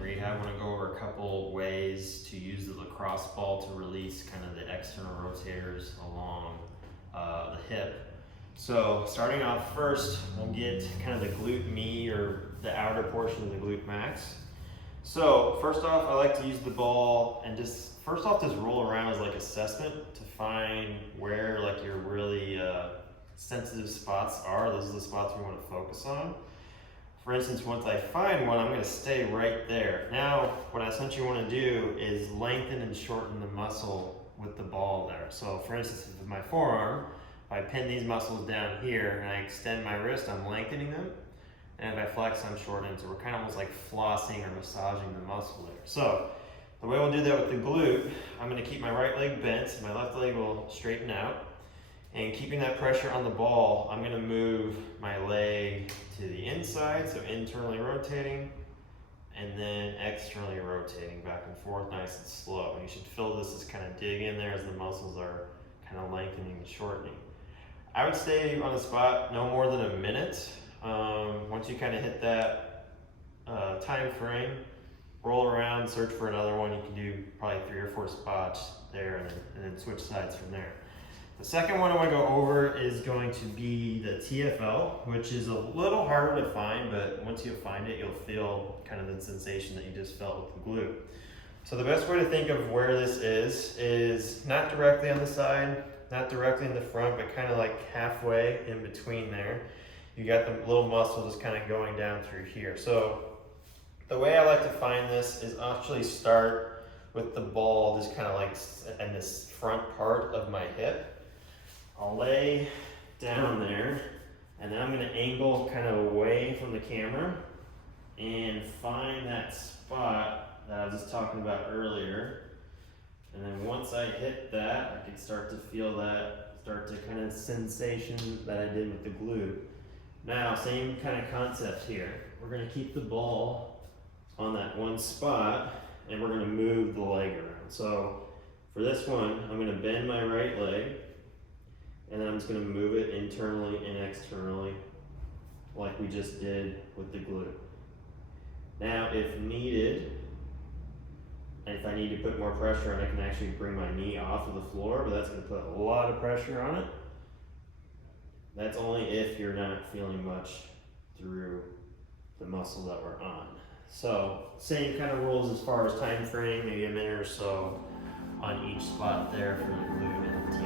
and rehab, I want to go over a couple ways to use the lacrosse ball to release kind of the external rotators along the hip. So starting off first, we'll get kind of the glute med, or the outer portion of the glute max. So first off, I like to use the ball and just roll around as like assessment to find where like your really sensitive spots are. Those are the spots we want to focus on. For instance, once I find one, I'm going to stay right there. Now, what I essentially want to do is lengthen and shorten the muscle with the ball there. So for instance, with my forearm, if I pin these muscles down here and I extend my wrist, I'm lengthening them. And if I flex, I'm shortening. So we're kind of almost like flossing or massaging the muscle there. So the way we'll do that with the glute, I'm going to keep my right leg bent, my left leg will straighten out. And keeping that pressure on the ball, I'm going to move my leg to the inside, so internally rotating, and then externally rotating back and forth nice and slow. And you should feel this as kind of dig in there as the muscles are kind of lengthening and shortening. I would stay on the spot no more than a minute. Once you kind of hit that time frame, roll around, search for another one. You can do probably 3 or 4 spots there and then switch sides from there. The second one I want to go over is going to be the TFL, which is a little harder to find, but once you find it, you'll feel kind of the sensation that you just felt with the glute. So the best way to think of where this is not directly on the side, not directly in the front, but kind of like halfway in between there. You got the little muscle just kind of going down through here. So the way I like to find this is actually start with the ball just kind of like in this front part of my hip. I'll lay down there, and then I'm going to angle kind of away from the camera and find that spot that I was just talking about earlier. And then once I hit that, I can start to feel that, kind of sensation that I did with the glute. Now, same kind of concept here. We're going to keep the ball on that one spot, and we're going to move the leg around. So for this one, I'm going to bend my right leg, and then I'm just going to move it internally and externally like we just did with the glute. Now, if needed, and if I need to put more pressure on it, I can actually bring my knee off of the floor, but that's going to put a lot of pressure on it. That's only if you're not feeling much through the muscle that we're on. So same kind of rules as far as time frame, maybe a minute or so on each spot there for the glute and the